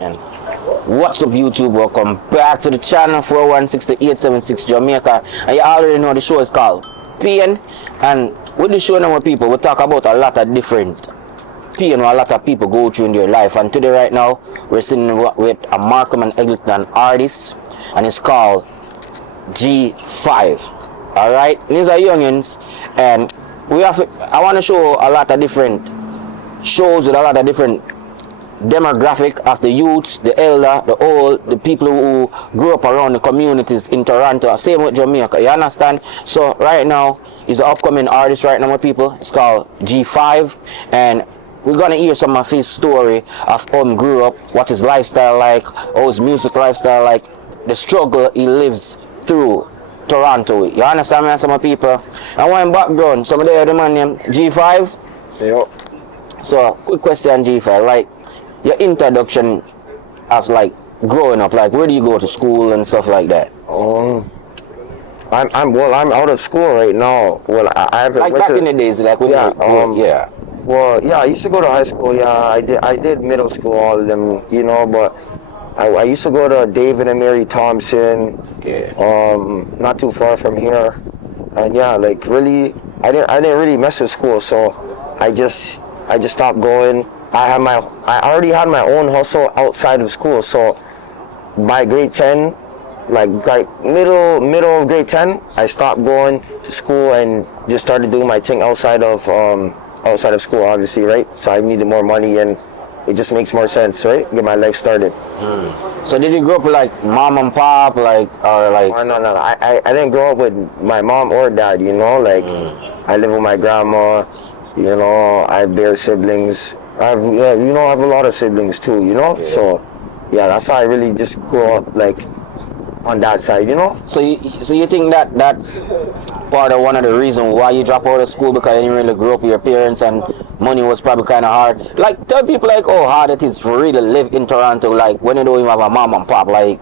And what's up, YouTube? Welcome back to the channel 416-876 Jamaica. And you already know the show is called Pain. And with the show now, people, we talk about a lot of different pain what a lot of people go through in their life. And today, right now, we're sitting with a Markham and Eglinton artist, and it's called G5. Alright, these are youngins, and I want to show a lot of different shows with a lot of different demographic of the youths, the elder, the old, the people who grew up around the communities in Toronto. Same with Jamaica, you understand? So right now, he's an upcoming artist right now, my people. It's called G5, and we're gonna hear some of his story of how he grew up, what's his lifestyle like, how his music lifestyle like, the struggle he lives through Toronto. You understand me, some of people? And one background, some of the man named G5. Yep. So quick question, G5, like your introduction of like growing up, like where do you go to school and stuff like that? I'm out of school right now. Well, I haven't like went back to, in the days, like when yeah. Well, yeah, I used to go to high school. Yeah, I did middle school, all of them, you know. But I used to go to David and Mary Thompson. Yeah. Not too far from here, and yeah, like really, I didn't really mess with school, so I just stopped going. I already had my own hustle outside of school, so by grade 10, like middle of grade 10, I stopped going to school and just started doing my thing outside of school, obviously, right? So I needed more money, and it just makes more sense, right? Get my life started. So did you grow up with like mom and pop, like, or like? Oh, no. I didn't grow up with my mom or dad, you know. Like I live with my grandma, you know. I have bare siblings. I have a lot of siblings too, you know. Yeah. So yeah, that's how I really just grew up, like on that side, you know. So you think that part of one of the reasons why you drop out of school because you didn't really grow up with your parents and money was probably kind of hard? Like tell people like how hard it is for really to live in Toronto, like when you don't even have a mom and pop, like.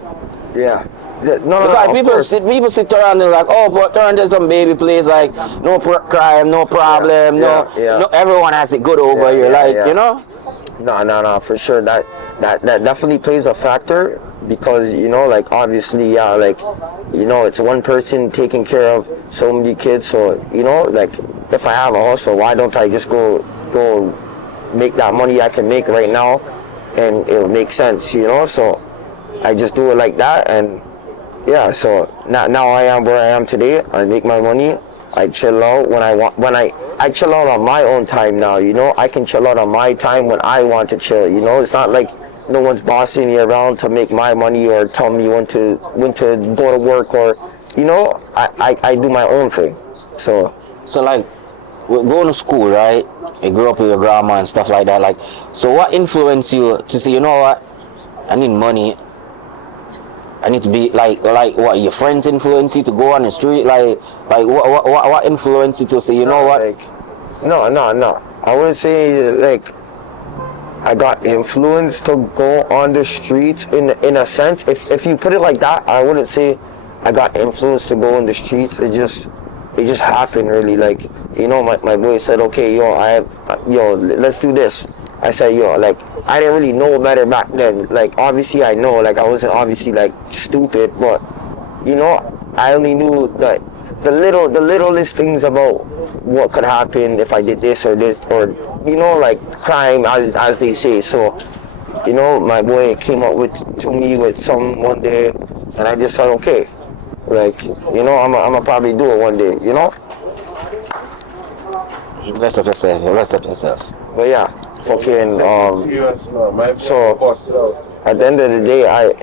Yeah. Because people sit around and like, oh, but Toronto is some baby place, like no crime, no problem, no, everyone has it good over here, you know. No, for sure that definitely plays a factor, because you know, like obviously, yeah, like you know, it's one person taking care of so many kids, so you know, like if I have a hustle, why don't I just go make that money I can make right now, and it'll make sense, you know. So I just do it like that, and yeah, so now I am where I am today. I make my money. I chill out when I want. When I chill out on my own time now, you know. I can chill out on my time when I want to chill, you know. It's not like no one's bossing me around to make my money or tell me when to go to work, or you know. I do my own thing. So like going to school, right? You grew up with your grandma and stuff like that. Like, so what influenced you to say, you know what? I need money. I need to be like what, your friends influence you to go on the street, like what influenced you to say, you know what? Like, no. I wouldn't say like I got influenced to go on the streets in a sense. If you put it like that, I wouldn't say I got influenced to go on the streets. It just happened, really. Like, you know, my boy said, okay, let's do this. I said, like, I didn't really know better back then. Like, obviously I know, like, I wasn't obviously like stupid, but you know, I only knew that the littlest things about what could happen if I did this, or you know, like crime, as they say. So, you know, my boy came up to me with some one day, and I just said, okay, like, you know, I'm gonna probably do it one day, you know. Rest of yourself. But yeah, fucking so at the end of the day, I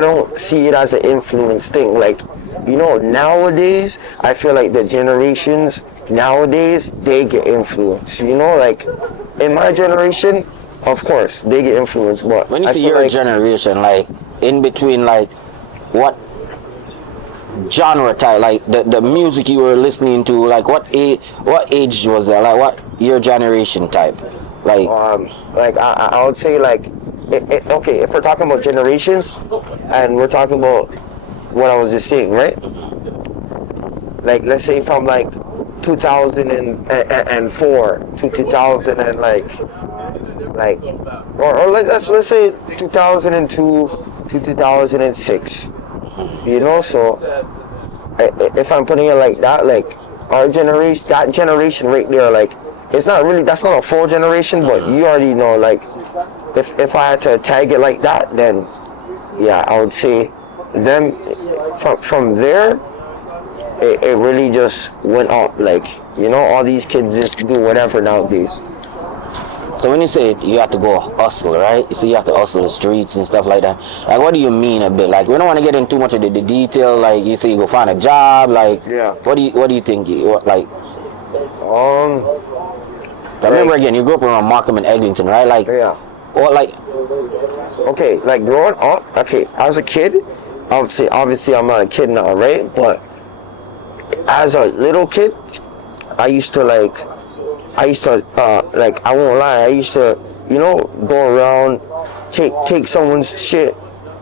don't see it as an influence thing. Like, you know, nowadays I feel like the generations nowadays, they get influenced. You know, like in my generation, of course they get influenced, but when you say your generation, like in between, like what genre type, like the music you were listening to, like what age was that, like what your generation type, like I would say like okay, if we're talking about generations and we're talking about what I was just saying, right? Like let's say from like 2004 to like, or like let's say 2002 to 2006. You know, so if I'm putting it like that, like our generation, that generation right there, like it's not really, that's not a full generation, but you already know, like if I had to tag it like that, then yeah, I would say them from there. It really just went up, like, you know, all these kids just do whatever nowadays. So when you say you have to go hustle, right? You say you have to hustle the streets and stuff like that. Like, what do you mean a bit? Like, we don't want to get into too much of the detail. Like, you say you go find a job. Like, Yeah. What do you think? Like, Like, remember again, you grew up around Markham and Eglinton, right? Like, yeah. or like, Okay, like growing up, okay, as a kid, I would say obviously I'm not a kid now, right? But as a little kid, I used to like, I won't lie, I used to, you know, go around, take someone's shit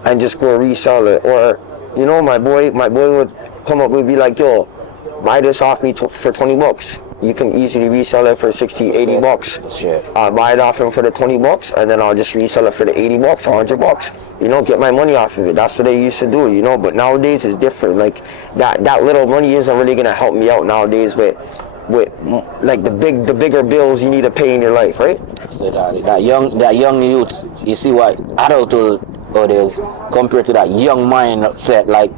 and just go resell it. Or, you know, my boy would come up and be like, yo, buy this off me for 20 bucks. You can easily resell it for 60, 80 bucks. Shit. I'll buy it off him for the 20 bucks and then I'll just resell it for the 80 bucks, 100 bucks. You know, get my money off of it. That's what they used to do, you know, but nowadays it's different. Like that little money isn't really gonna help me out nowadays with like the bigger bills you need to pay in your life, right? so that young youth, you see what adulthood is compared to that young mindset. Like,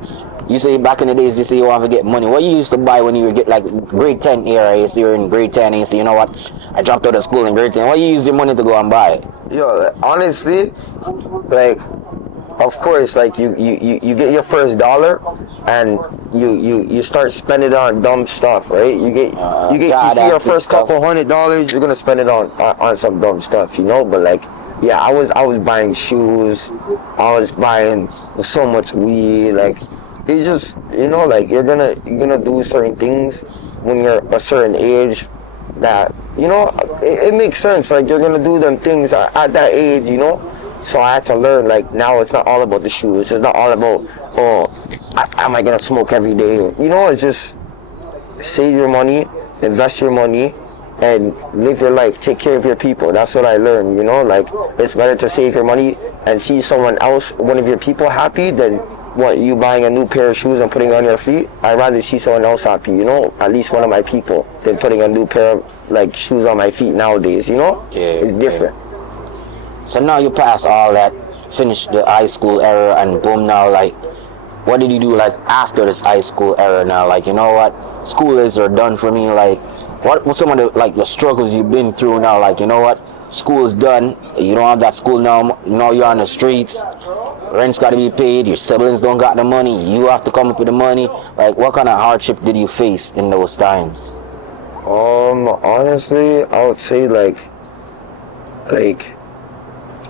you say back in the days, you say you want to get money. What you used to buy when you were like grade 10 era? You say you're in grade 10 and you say, you know what, I dropped out of school in grade 10. What you use your money to go and buy? Yo, honestly, like, of course, like you get your first dollar and you start spending it on dumb stuff, right? You see your first couple $100, you're gonna spend it on some dumb stuff, you know. But like, yeah, I was buying shoes, I was buying so much weed. Like, it's just, you know, like you're gonna do certain things when you're a certain age that, you know, it makes sense. Like, you're gonna do them things at that age, you know. So I had to learn, like, now it's not all about the shoes. It's not all about, am I gonna smoke every day? You know, it's just save your money, invest your money, and live your life. Take care of your people. That's what I learned, you know. Like, it's better to save your money and see someone else, one of your people, happy than what, you buying a new pair of shoes and putting it on your feet. I'd rather see someone else happy, you know, at least one of my people, than putting a new pair of, like, shoes on my feet nowadays, you know. Yeah, it's different. So now you pass all that, finish the high school era, and boom, now, like, what did you do, like, after this high school era now? Like, you know what, school is done for me. Like, what some of the, like, the struggles you've been through now? Like, you know what, school is done, you don't have that school now, now you're on the streets, rent's got to be paid, your siblings don't got the money, you have to come up with the money. Like, what kind of hardship did you face in those times? Honestly, I would say, like,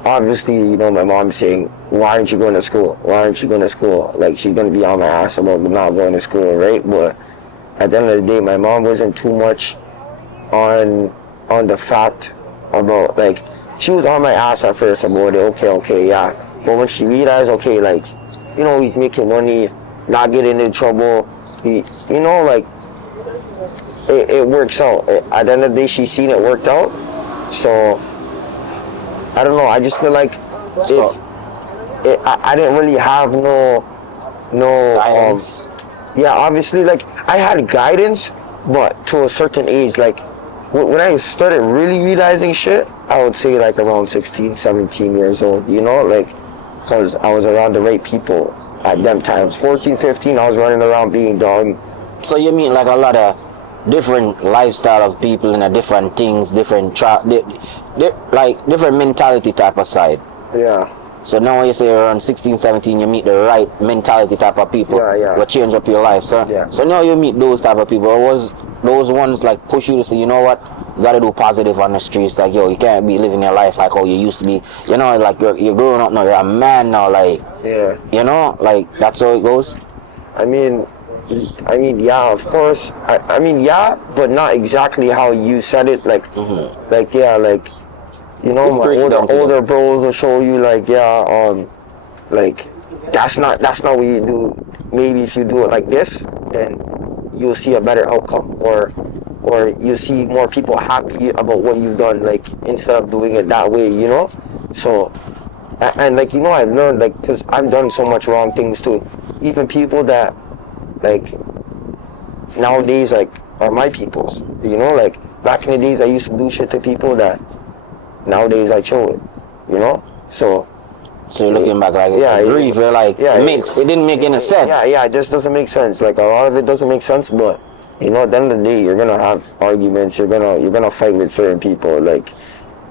obviously, you know, my mom saying, why aren't you going to school? Why aren't you going to school? Like, she's going to be on my ass about not going to school, right? But at the end of the day, my mom wasn't too much on the fact about, like, she was on my ass at first about it, okay, yeah. But when she realized, okay, like, you know, he's making money, not getting in trouble, you know, like, it works out. At the end of the day, she's seen it worked out. So, I don't know, I just feel like I didn't really have no Guidance. yeah, obviously, like, I had guidance, but to a certain age. Like, when I started really realizing shit, I would say, like, around 16, 17 years old, you know, like, because I was around the right people at them times. 14, 15, I was running around being dumb. So you mean like a lot of different lifestyle of people and different things, different like different mentality type of side. Yeah. So now when you say around 16, 17, you meet the right mentality type of people will change up your life. So, so now you meet those type of people. Or was those ones like push you to say, you know what, you gotta do positive on the streets. Like, yo, you can't be living your life like how you used to be. You know, like you're growing up now, you're a man now, like, yeah. You know, like that's how it goes. I mean, yeah, of course. I mean, yeah, but not exactly how you said it. Like, like, yeah, like, you know, my older bros will show you, like, yeah, like, that's not what you do. Maybe if you do it like this, then you'll see a better outcome. Or or you see more people happy about what you've done, like instead of doing it that way, you know. So, and like, you know, I've learned, like, because I've done so much wrong things too. Even people that like nowadays like are my peoples, you know. Like back in the days I used to do shit to people that nowadays I chill with, you know. So you're looking back like grief, you're like, it didn't make any sense. Yeah, it just doesn't make sense. Like a lot of it doesn't make sense, but you know, at the end of the day, you're gonna have arguments. You're gonna fight with certain people. Like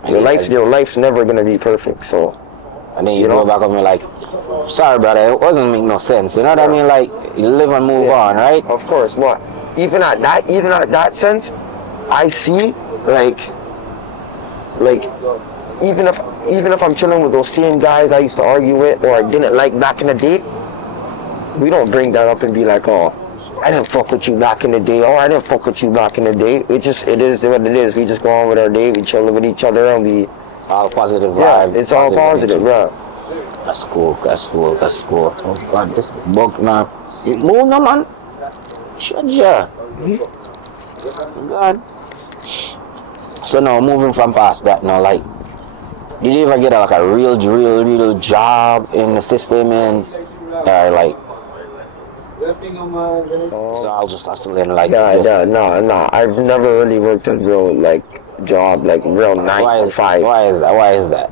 your life's never gonna be perfect. So, and then you go back and be like, sorry, brother, it wasn't make no sense. You know what I mean? Like you live and move on, right? Of course, but even at that sense, I see like even if I'm chilling with those same guys I used to argue with or I didn't like back in the day, we don't bring that up and be like, oh, I didn't fuck with you back in the day. Oh, I didn't fuck with you back in the day. It is what it is. We just go on with our day. We chill with each other and we all positive vibe. Yeah, it's all positive, yeah. That's cool. Oh God, this book, man. Move no, man. Shut ya. God. So now, moving from past that, now, like, did you ever get like a real job in the system and like? So I'll just hustle in like. No. I've never really worked a real like job, like real 9 to 5. Why is that?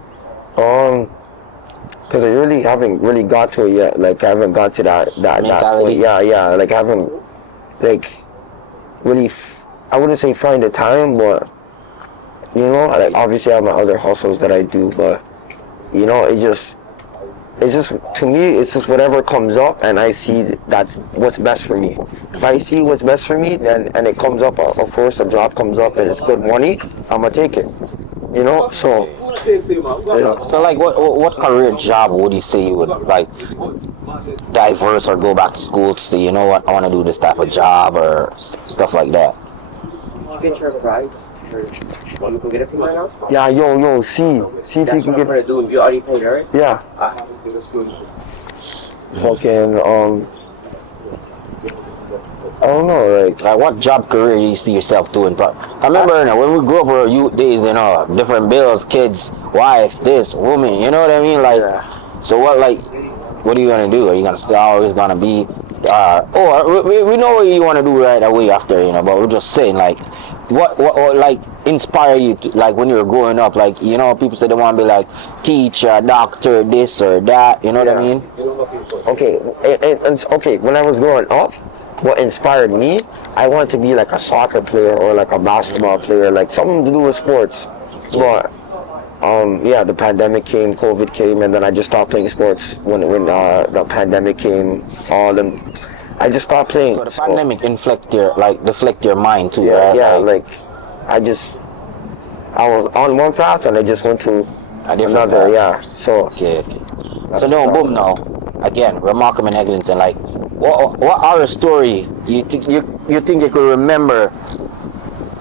Because I really haven't really got to it yet. Like I haven't got to that point. Yeah. Like I haven't like really. I wouldn't say find the time, but you know, like obviously I have my other hustles that I do, but you know, it's just to me, it's just whatever comes up, and I see that's what's best for me. If I see what's best for me, then and it comes up, of course, a job comes up and it's good money, I'm gonna take it. You know, so. Yeah. So like, what career job would you say you would like diverse or go back to school to say, you know what, I want to do this type of job or stuff like that? Get your ride. Want me to go get it from my house? Yeah, yo, see if you can get it. You already paid, right? Yeah. Fucking I don't know, like what job career you see yourself doing? I remember when we grew up, our youth days, you know, different bills, kids, wife, this, woman, you know what I mean? Like, so what are you gonna do? Are you gonna still always gonna be? We know what you want to do right away after, you know, but we're just saying, like, what like inspire you to, like, when you were growing up, like, you know, people say they want to be like teacher, doctor, this or that, you know what I mean? Okay, and okay, when I was growing up, what inspired me, I wanted to be like a soccer player or like a basketball player, like something to do with sports. But the pandemic came, COVID came, and then I just stopped playing sports when the pandemic came. I just stopped playing. So the pandemic deflect your mind too, right? Yeah, like I was on one path and I just went to another. Path. Yeah, so. Okay. So now, boom, now, again, we're Markham and Eglinton, like, what other story you think you could remember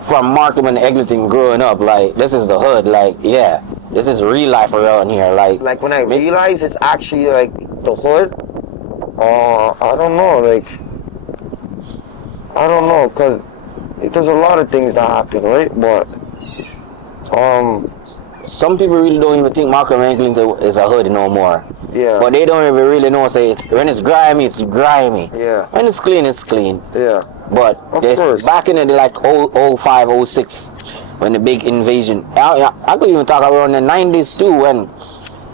from Markham and Eglinton growing up? Like, this is the hood, like, yeah, this is real life around here. Like when I realized it's actually like the hood, I don't know, cause there's a lot of things that happen, right? But some people really don't even think Markham and Eglinton is a hood no more. Yeah. But they don't even really know, say, when it's grimy, it's grimy. Yeah. When it's clean, it's clean. Yeah. But of course, back in the like 05, 06, when the big invasion, I could even talk around the 90s too,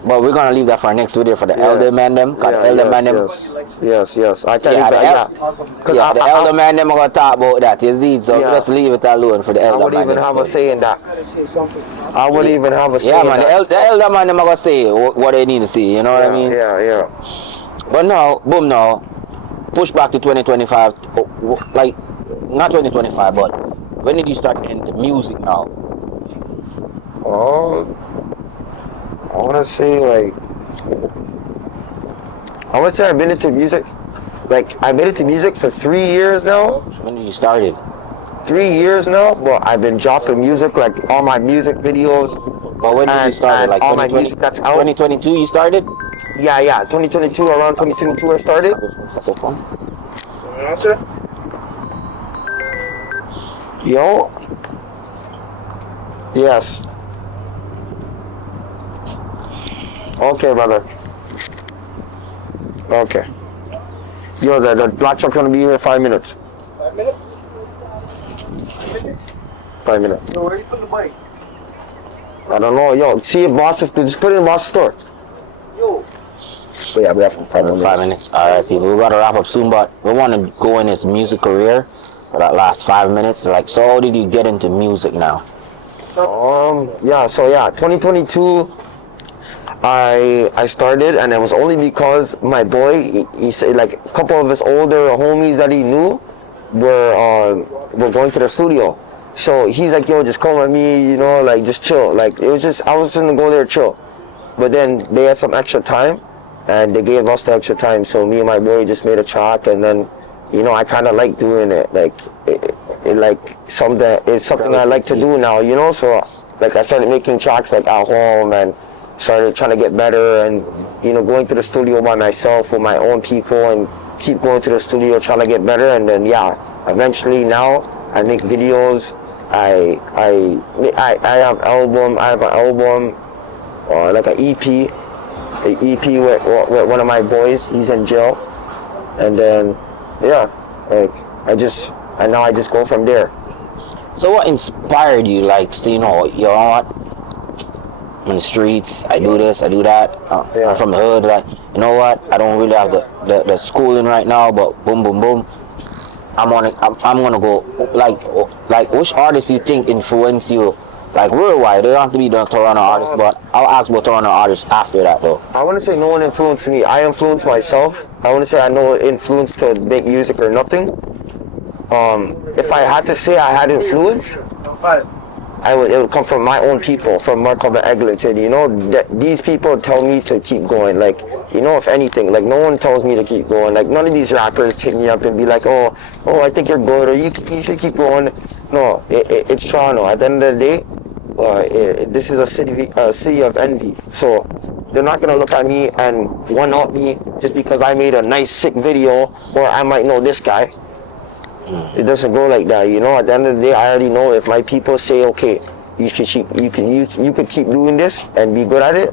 but we're gonna leave that for our next video for the elder man them. Yes. I can't the elder man them are gonna talk about that. You see, so just leave it alone for the elder man. I wouldn't even have a say in that. I wouldn't even have a say. Yeah, man. The elder man them are gonna say what they need to see. You know what I mean? Yeah. But now, boom, now, push back to 2025. Like, not 2025, but when did you start into music now? I want to say I've been into music. Like, I've been into music for 3 years now. When did you started? 3 years now, but I've been dropping music, like all my music videos. But when did you start? Like all my music that's out. 2022 you started? Yeah. 2022, around 2022 I started. Yo. Yes. Okay, brother. Okay. Yo, the black truck's gonna be here in 5 minutes. 5 minutes? 5 minutes. So where you put the bike? I don't know. Yo, see if boss just put it in boss store. Yo. But yeah, we have 5 minutes. 5 minutes. All right, people. We gotta wrap up soon, but we want to go in his music career for that last 5 minutes. Like, so how did you get into music now? Yeah. So yeah, 2022. I started, and it was only because my boy, he said, like, a couple of his older homies that he knew were going to the studio. So he's like, yo, just come with me, you know, like, just chill. Like, it was just, I was just gonna go there chill. But then they had some extra time, and they gave us the extra time. So me and my boy just made a track, and then, you know, I kind of like doing it. Like, it's something I like to do now, you know. So, like, I started making tracks, like, at home, and started trying to get better, and, you know, going to the studio by myself with my own people, and keep going to the studio trying to get better. And then, yeah, eventually now I make videos. I have an album, like an EP with one of my boys. He's in jail, and then, yeah, like, I just go from there. So what inspired you, like, so, you know what? I'm in the streets, I do this, I do that. Yeah. I'm from the hood, like, you know what? I don't really have the schooling right now, but boom, boom, boom. I'm gonna go, like which artists you think influence you, like, worldwide? They don't have to be the Toronto artists, but I'll ask about Toronto artists after that, though. I want to say no one influenced me. I influenced myself. I want to say I know influence to make music or nothing. If I had to say I had influence, it would come from my own people, from Markham and Eglinton. You know, these people tell me to keep going. Like, you know, if anything, like, no one tells me to keep going. Like, none of these rappers hit me up and be like, oh, I think you're good, or you should keep going. No, it's Toronto. At the end of the day, this is a city of envy. So they're not gonna look at me and one-up me just because I made a nice, sick video, or I might know this guy. It doesn't go like that, you know. At the end of the day, I already know if my people say, okay, you could keep doing this and be good at it,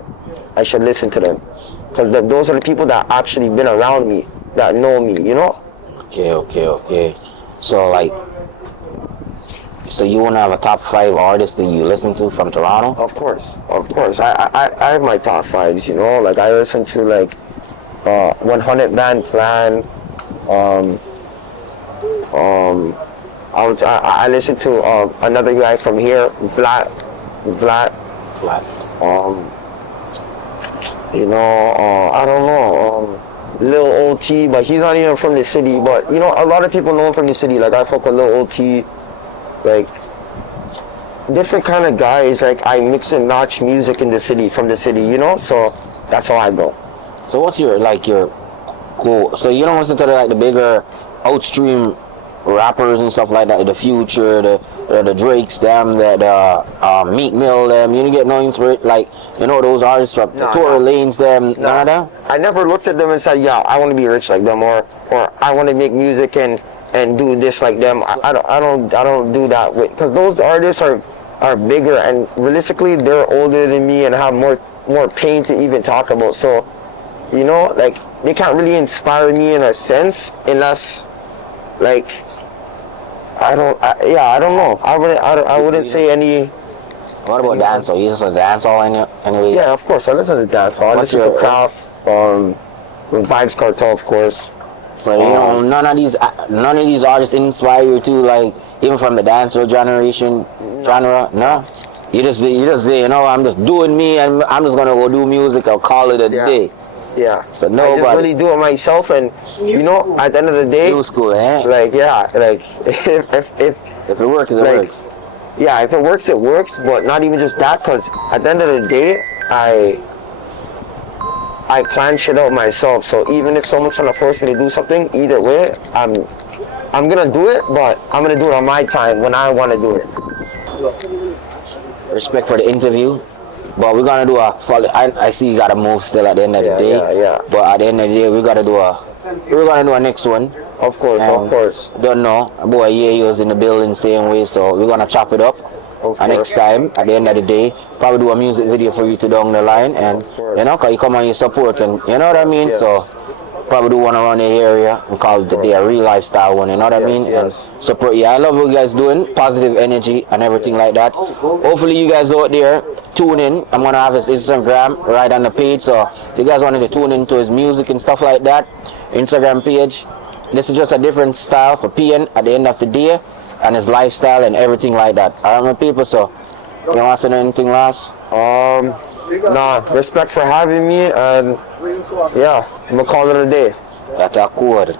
I should listen to them, because those are the people that actually been around me, that know me, you know. Okay. So, like, so you want to have a top 5 artists that you listen to from Toronto? Of course. I have my top 5s, you know. Like, I listen to, like, 100 Band Plan. I listen to another guy from here, Vlad. You know, I don't know, Lil OT, but he's not even from the city. But, you know, a lot of people know him from the city. Like, I fuck with Lil OT, like, different kind of guys. Like, I mix and match music in the city, from the city, you know. So that's how I go. So what's your goal? So you don't listen to the bigger outstream rappers and stuff like that, the Future, the Drakes, them, the Meek Mill, them. You didn't get no inspiration, like, you know, those artists from the Tory Lanez, them, none of them? I never looked at them and said, yeah, I want to be rich like them, or I want to make music and do this like them. I don't do that, because those artists are bigger, and realistically they're older than me and have more pain to even talk about. So, you know, like, they can't really inspire me in a sense, unless, like, I don't know. I wouldn't say any. What about dancehall? You listen to dancehall anyway? Yeah, of course. I listen to dancehall. I listen to Craft, Vibes Cartel, of course. So, you know, none of these artists inspire you too, like, even from the dancehall genre? No? You just say, you know, I'm just doing me, and I'm just gonna go do music. I'll call it a day. Yeah. So nobody. I just really do it myself, and, you know, at the end of the day, new school, eh? Like, yeah, like, if it works, it works. Yeah, if it works, it works. But not even just that, because at the end of the day, I plan shit out myself. So even if someone's trying to force me to do something, either way, I'm gonna do it, but I'm gonna do it on my time when I want to do it. Respect for the interview. But we're gonna do a follow. I see you gotta move still at the end of the day. Yeah. But at the end of the day, we're gonna do a next one. Of course, of course. Don't know. Boy, yeah, he was in the building same way, so we're gonna chop it up. Of And next time, at the end of the day, probably do a music video for you to down the line, and Of course. you know, cause you come on your support, and you know what I mean. Yes. So probably do one around the area and call it the day a real lifestyle one. You know what I Yes, mean? yes. And support. Yeah, I love what you guys doing. Positive energy and everything like that. Hopefully, you guys out there tune in. I'm gonna have his Instagram right on the page, so if you guys wanted to tune into his music and stuff like that, Instagram page. This is just a different style for PN at the end of the day, and his lifestyle and everything like that. Alright, my people. So, you want to say anything last? Nah, respect for having me, and yeah, I'm gonna call it a day. That's a code.